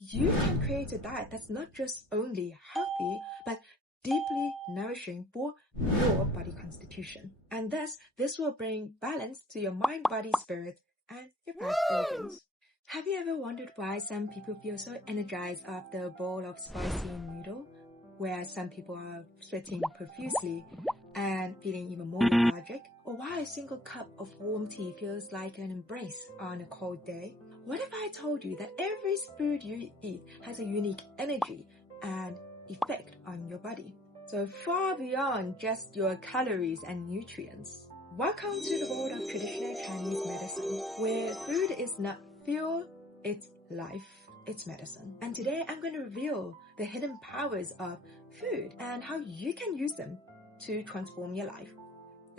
you can create a diet that's not just only healthy, but deeply nourishing for your body constitution. And thus, this will bring balance to your mind, body, spirit, and your 5 organs. Have you ever wondered why some people feel so energized after a bowl of spicy noodle, whereas some people are sweating profusely and feeling even more lethargic? Or why a single cup of warm tea feels like an embrace on a cold day? What if I told you that every food you eat has a unique energy and effect on your body? So far beyond just your calories and nutrients. Welcome to the world of traditional Chinese medicine, where food is not fuel, it's life, it's medicine. And today I'm going to reveal the hidden powers of food and how you can use them to transform your life.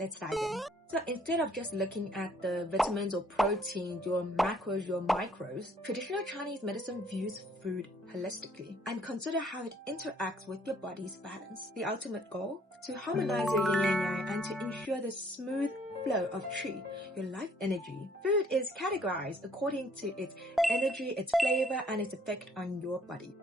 Let's dive in. So instead of just looking at the vitamins or protein, your macros, your micros, traditional Chinese medicine views food holistically and consider how it interacts with your body's balance. The ultimate goal? To harmonize your yin and yang and to ensure the smooth flow of qi, your life energy. Food is categorized according to its energy, its flavor, and its effect on your body.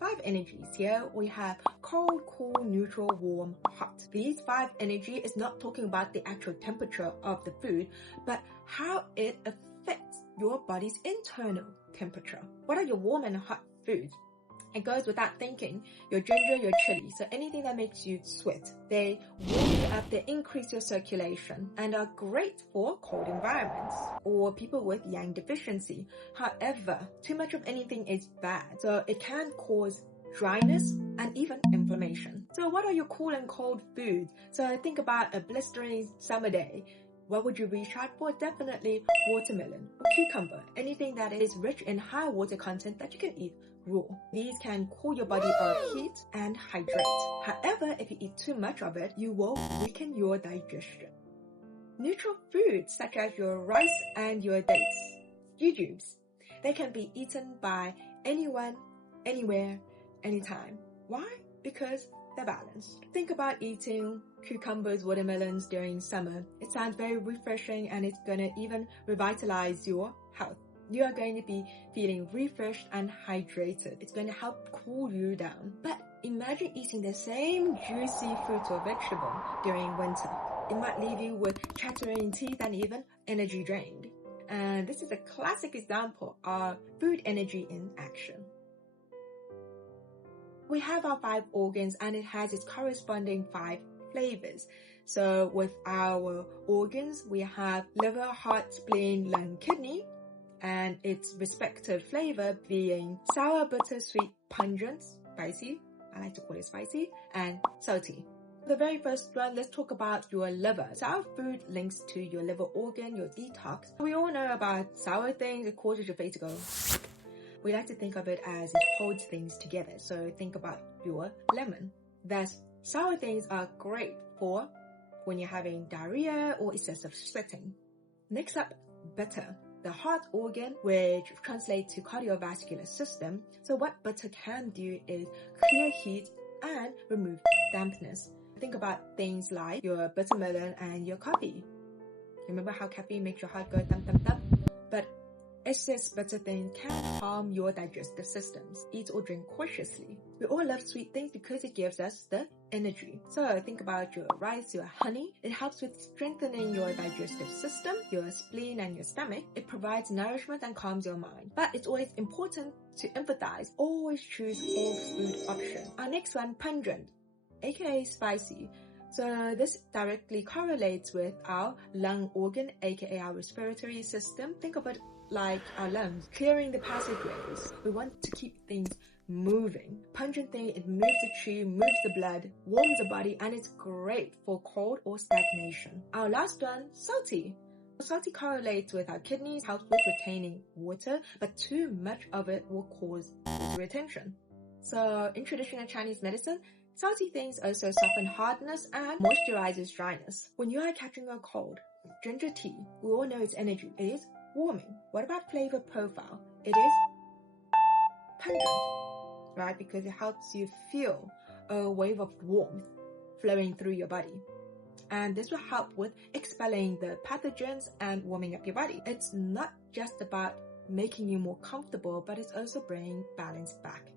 5 energies. Here we have cold, cool, neutral, warm, hot. These 5 energy is not talking about the actual temperature of the food, but how it affects your body's internal temperature. What are your warm and hot foods? It goes without thinking, your ginger, your chili, so anything that makes you sweat. They warm you up, they increase your circulation, and are great for cold environments or people with yang deficiency. However, too much of anything is bad, so it can cause dryness and even inflammation. So what are your cool and cold foods? So think about a blistering summer day. What would you reach out for? Definitely watermelon or cucumber, anything that is rich in high water content that you can eat raw. These can cool your body of heat and hydrate. However, if you eat too much of it, you will weaken your digestion. Neutral foods such as your rice and your dates, jujubes, they can be eaten by anyone, anywhere, anytime. Why? Because they're balanced. Think about eating cucumbers, watermelons during summer. It sounds very refreshing and it's going to even revitalize your health. You are going to be feeling refreshed and hydrated. It's going to help cool you down. But imagine eating the same juicy fruit or vegetable during winter. It might leave you with chattering teeth and even energy drained. And this is a classic example of food energy in action. We have our 5 organs and it has its corresponding 5 flavors. So with our organs, we have liver, heart, spleen, lung, kidney, and its respective flavor being sour, bitter, sweet, pungent, spicy, I like to call it spicy, and salty. The very first one, let's talk about your liver. Sour food links to your liver organ, your detox. We all know about sour things, it causes your face to go. We like to think of it as it holds things together. So think about your lemon. Thus, sour things are great for when you're having diarrhea or excessive sweating. Next up, bitter. The heart organ, which translates to cardiovascular system. So what bitter can do is clear heat and remove dampness. Think about things like your bitter melon and your coffee. Remember how caffeine makes your heart go thump, thump, thump? But excess bitter things can harm your digestive systems. Eat or drink cautiously. We all love sweet things because it gives us the energy. So think about your rice, your honey. It helps with strengthening your digestive system, your spleen and your stomach. It provides nourishment and calms your mind. But it's always important to emphasize, always choose whole food option. Our next one, pungent, aka spicy. So this directly correlates with our lung organ, aka our respiratory system. Think of it like our lungs, clearing the passageways. We want to keep things moving. Pungent thing, it moves the qi, moves the blood, warms the body, and it's great for cold or stagnation. Our last one, salty. Salty correlates with our kidneys, helps with retaining water, but too much of it will cause water retention. So in traditional Chinese medicine, salty things also soften hardness and moisturizes dryness. When you are catching a cold, ginger tea, we all know its energy. It is warming. What about flavor profile? It is pungent, right? Because it helps you feel a wave of warmth flowing through your body. And this will help with expelling the pathogens and warming up your body. It's not just about making you more comfortable, but it's also bringing balance back.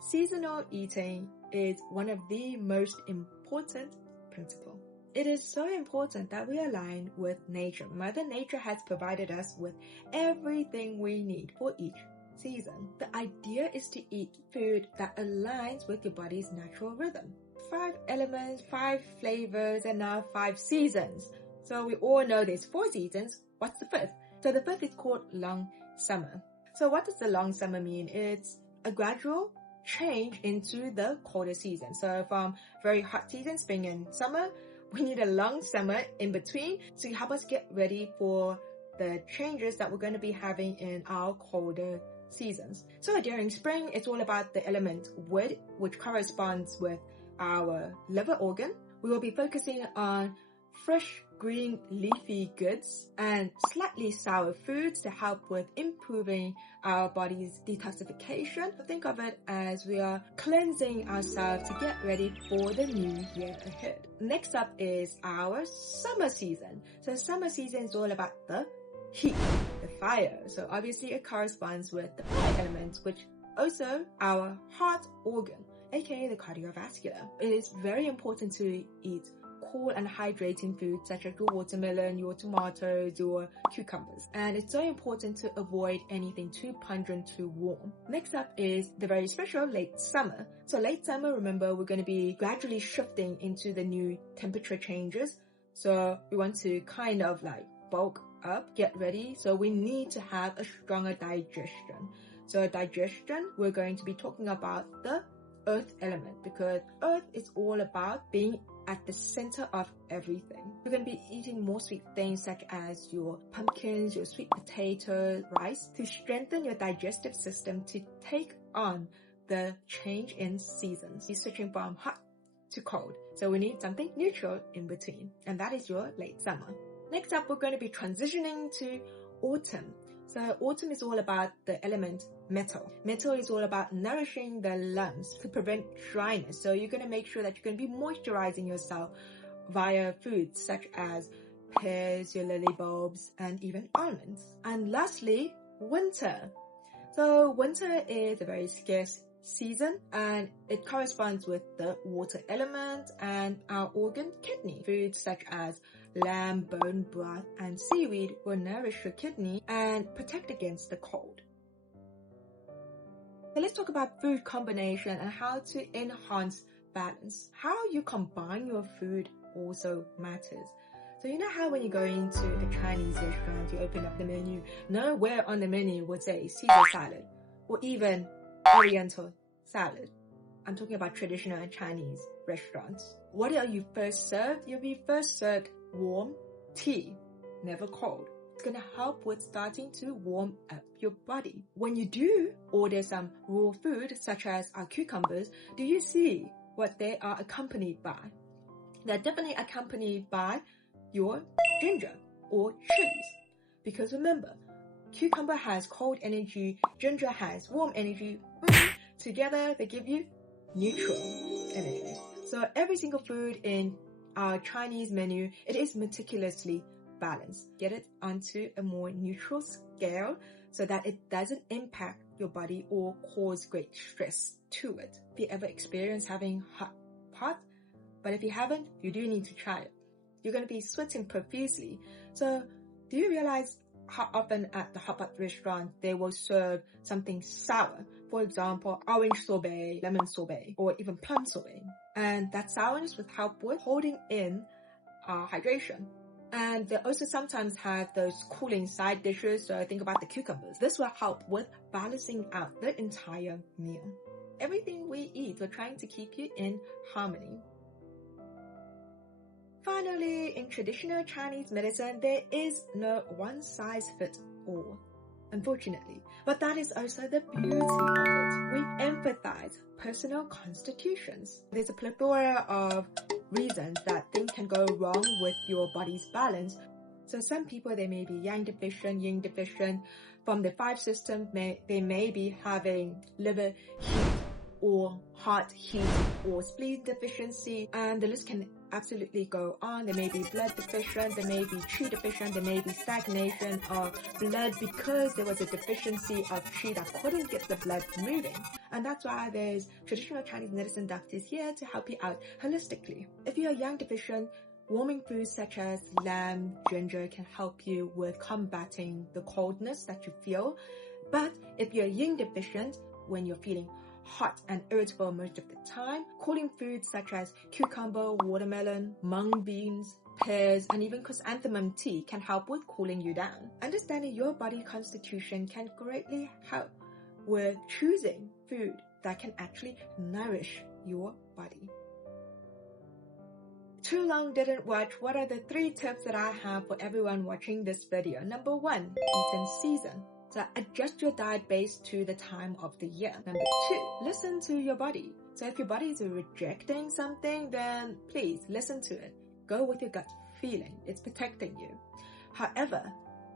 Seasonal eating is one of the most important principles. It is so important that we align with nature. Mother Nature has provided us with everything we need for each season. The idea is to eat food that aligns with your body's natural rhythm. 5 elements, 5 flavors, and now 5 seasons. So we all know there's 4 seasons. What's the 5th? So the 5th is called long summer. So what does the long summer mean? It's a gradual change into the colder season. So from very hot season, spring and summer, we need a long summer in between to help us get ready for the changes that we're going to be having in our colder seasons. So during spring, it's all about the element wood, which corresponds with our liver organ. We will be focusing on fresh green leafy goods and slightly sour foods to help with improving our body's detoxification. Think of it as we are cleansing ourselves to get ready for the new year ahead. Next up is our summer season. So summer season is all about the heat, the fire. So obviously it corresponds with the fire element, which also our heart organ, aka the cardiovascular. It is very important to eat cool and hydrating foods such as your watermelon, your tomatoes, your cucumbers. And it's so important to avoid anything too pungent, too warm. Next up is the very special late summer. So late summer, remember, we're going to be gradually shifting into the new temperature changes. So we want to kind of like bulk up, get ready. So we need to have a stronger digestion. So digestion, we're going to be talking about the earth element, because earth is all about being at the center of everything. We're going to be eating more sweet things such as your pumpkins, your sweet potatoes, rice, to strengthen your digestive system to take on the change in seasons. You're switching from hot to cold. So we need something neutral in between, and that is your late summer. Next up, we're going to be transitioning to autumn. So autumn is all about the element metal. Metal is all about nourishing the lungs to prevent dryness. So you're going to make sure that you're going to be moisturizing yourself via foods such as pears, your lily bulbs, and even almonds. And lastly, winter. So winter is a very scarce season, and it corresponds with the water element and our organ kidney. Foods such as lamb, bone broth, and seaweed will nourish your kidney and protect against the cold. So let's talk about food combination and how to enhance balance. How you combine your food also matters. So you know how when you go into a Chinese restaurant, you open up the menu, nowhere on the menu would say Caesar salad or even Oriental salad. I'm talking about traditional Chinese restaurants. What are you first served? You'll be first served warm tea, never cold. It's going to help with starting to warm up your body. When you do order some raw food, such as our cucumbers, do you see what they are accompanied by? They're definitely accompanied by your ginger or chilies. Because remember, cucumber has cold energy, ginger has warm energy. Together, they give you neutral energy. So every single food in our Chinese menu, it is meticulously balanced. Get it onto a more neutral scale so that it doesn't impact your body or cause great stress to it. If you ever experience having hot pot, but if you haven't, you do need to try it. You're going to be sweating profusely. So do you realize how often at the hot pot restaurant they will serve something sour? For example, orange sorbet, lemon sorbet, or even plum sorbet. And that sourness will help with holding in hydration. And they also sometimes have those cooling side dishes, so think about the cucumbers. This will help with balancing out the entire meal. Everything we eat, we're trying to keep you in harmony. Finally, in traditional Chinese medicine, there is no one-size-fits-all, unfortunately. But that is also the beauty of it. We empathize personal constitutions. There's a plethora of reasons that things can go wrong with your body's balance. So some people, they may be yang deficient, yin deficient. From the 5 systems, they may be having liver heat or heart heat or spleen deficiency, and the list can absolutely go on. There may be blood deficient, there may be chi deficient, there may be stagnation of blood because there was a deficiency of chi that couldn't get the blood moving. And that's why there's traditional Chinese medicine doctors here to help you out holistically. If you're yang deficient, warming foods such as lamb, ginger can help you with combating the coldness that you feel. But if you're yin deficient, when you're feeling hot and irritable most of the time, cooling foods such as cucumber, watermelon, mung beans, pears, and even chrysanthemum tea can help with cooling you down. Understanding your body constitution can greatly help with choosing food that can actually nourish your body. Too long didn't watch. What are the 3 tips that I have for everyone watching this video? Number 1, eat in season. So adjust your diet based to the time of the year. Number 2, listen to your body. So if your body is rejecting something, then please listen to it. Go with your gut feeling. It's protecting you. However,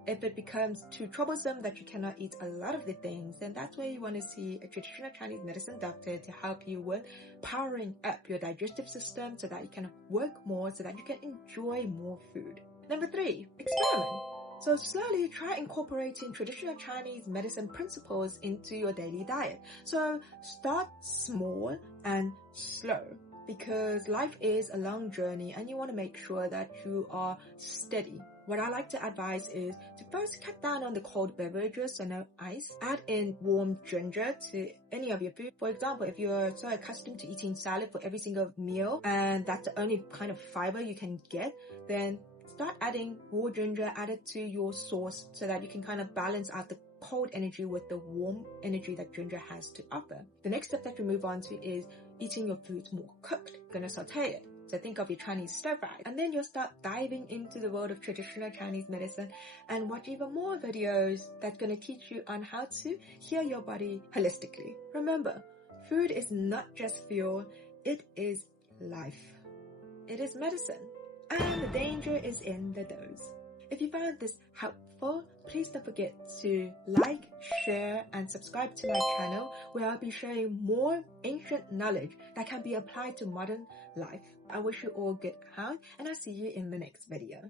if it becomes too troublesome that you cannot eat a lot of the things, then that's where you want to see a traditional Chinese medicine doctor to help you with powering up your digestive system so that you can work more, so that you can enjoy more food. Number 3, experiment. So slowly try incorporating traditional Chinese medicine principles into your daily diet. So start small and slow, because life is a long journey and you want to make sure that you are steady. What I like to advise is to first cut down on the cold beverages, so no ice. Add in warm ginger to any of your food. For example, if you're so accustomed to eating salad for every single meal and that's the only kind of fiber you can get, then start adding raw ginger added to your sauce so that you can kind of balance out the cold energy with the warm energy that ginger has to offer. The next step that we move on to is eating your foods more cooked. You're going to saute it. So think of your Chinese stir fry. And then you'll start diving into the world of traditional Chinese medicine and watch even more videos that's going to teach you on how to heal your body holistically. Remember, food is not just fuel, it is life. It is medicine. And the danger is in the dose. If you found this helpful, please don't forget to like, share, and subscribe to my channel, where I'll be sharing more ancient knowledge that can be applied to modern life. I wish you all good health, and I'll see you in the next video.